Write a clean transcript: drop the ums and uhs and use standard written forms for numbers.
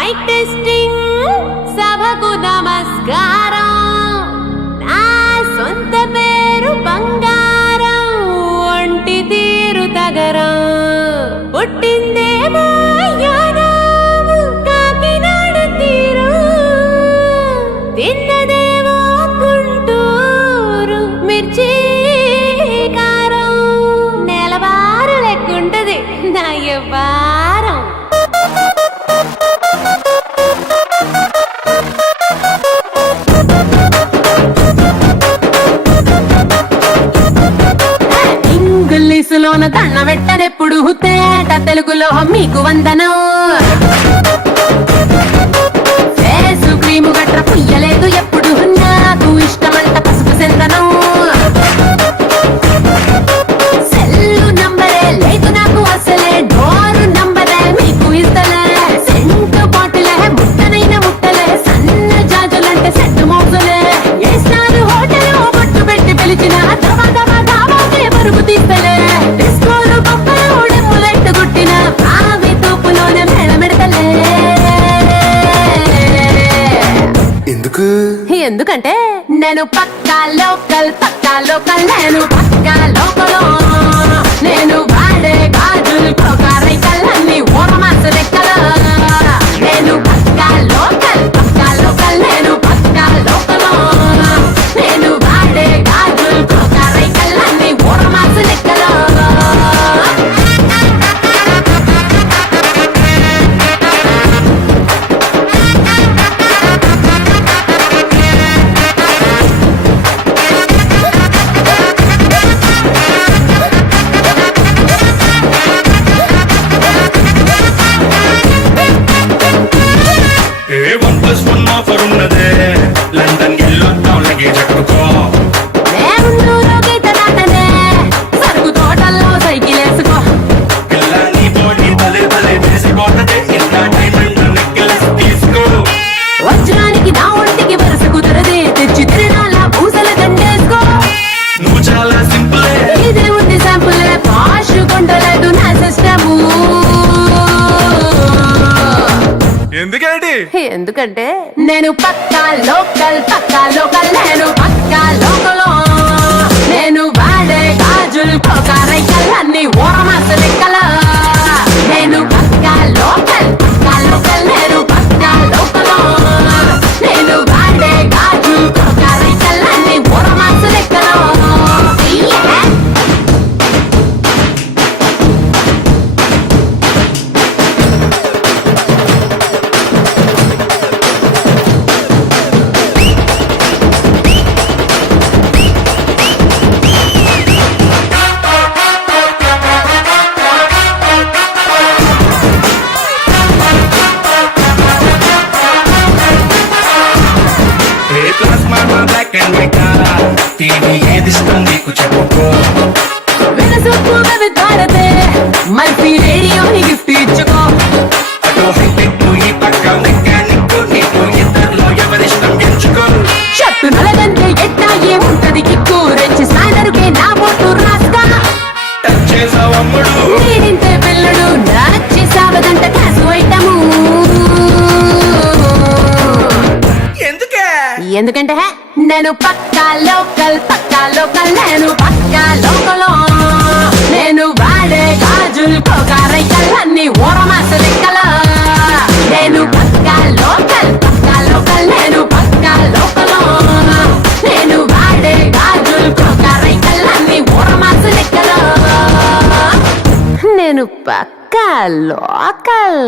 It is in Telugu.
మైక్ టెస్టింగ్ సభకు నమస్కారం నా సొంత పేరు బంగారం ఒంటి తీరు తగరం పుట్టిందేమో యానాము కాకినాడ తీరు తిన్నదేమో గుంటూరు మిర్చి కారం నెలవారు లెక్కుంటది నా యవ్వారం ఇంగ్లీషులోన దండ పెట్టనెప్పుడు తేట తెలుగులో మీకు వందనం ఫేసు క్రీము గట్ర పుయ్యలేదు ఎప్పుడు నాకు ఇష్టమంట పసుపు సెందనం సెల్లు నంబరే లేదు నాకు అసలే డోరు నంబరే మీకు ఇస్తలే సెంటు బాటిలే ముట్టనైన ముట్టలే సన్న జాజులంటే సెట్టు మోజులే ఏ స్టార్ హోటల్ బొట్టు పెట్టి పిలిచిన దవా దవా దావాకే పరుగు తీస్తలే డిస్కోలు బొక్కలు డెమ్ములెట్టు గుట్టిన ఆవి తూపులోనే మేళమెడతలే ఎందుకంటే నేను పక్కా లోకల్ నేను పక్కా లోకలో నేను వాడే గాజులు రైకల్లన్నీ ఓరమాస లెక్కల నేను పక్కా లోకల్ నేను పక్కా లోకలో నేను వాడే గాజులు రైకల్లన్నీ ఓరమాస లెక్కల లండన్ ఎల్లో టౌన్ లగే చెప్పుకో సరుకు తోటల్లో సైకిల్ వేసుకో పిల్ల నీ బాడీ భలే భలే చేసిపోతదే ఇంత డైమండ్ నెక్లెస్ తీసుకో వజ్రానికి నా ఒంటికి వరుస కుదరదే తెచ్చి తిరణాల పూసల దండేసుకో నువ్వు చాలా సింపుల్ ఇదే ఉంది శాంపుల్ పాష్ కొండలేదు నా సిస్టము ఎందుకంటే నేను పక్కా లోకల్ నేను పక్కా లోకలో నేను వాడే గాజులు రైకల్లన్నీ ఓరమాస లెక్కల నేను పక్కా లోకల్ నేను పక్కా లోకలో నేను వాడే గాజులు రైకల్లన్నీ ఓరమాస లెక్కల బ్లాక్ అండ్ వైట్ టీవీ ఏది ఇష్టం నీకు చెప్పుకో వినసొప్పు భారతే మల్టీ రేడియోని గిఫ్ట్ ఇచ్చుకో అటు హైటెక్ ఈ పక్క మెకానిక్ నీకు ఇద్దరిలో ఎవరిష్టం ఎంచుకో షర్టు నలగంటే ఎట్టా ఏముంటది కిక్కు రెచ్చి స్నానరుకే నా బొట్టు రాస్తా టచ్ చేసావు అమ్ముడు నేనింతే పిల్లడు నచ్చి సావదంట క్యాసు ఐటము ఎందుకంటే నేను పక్కా లోకల్ నేను పక్కా లోకలో నేను వాడే గాజులు రైకల్లన్నీ ఓరమాస లెక్కల నేను పక్కా లోకల్ నేను పక్కా లోకలో నేను వాడే గాజులు రైకల్లన్నీ ఓరమాస లెక్కల నేను పక్కా లోకల్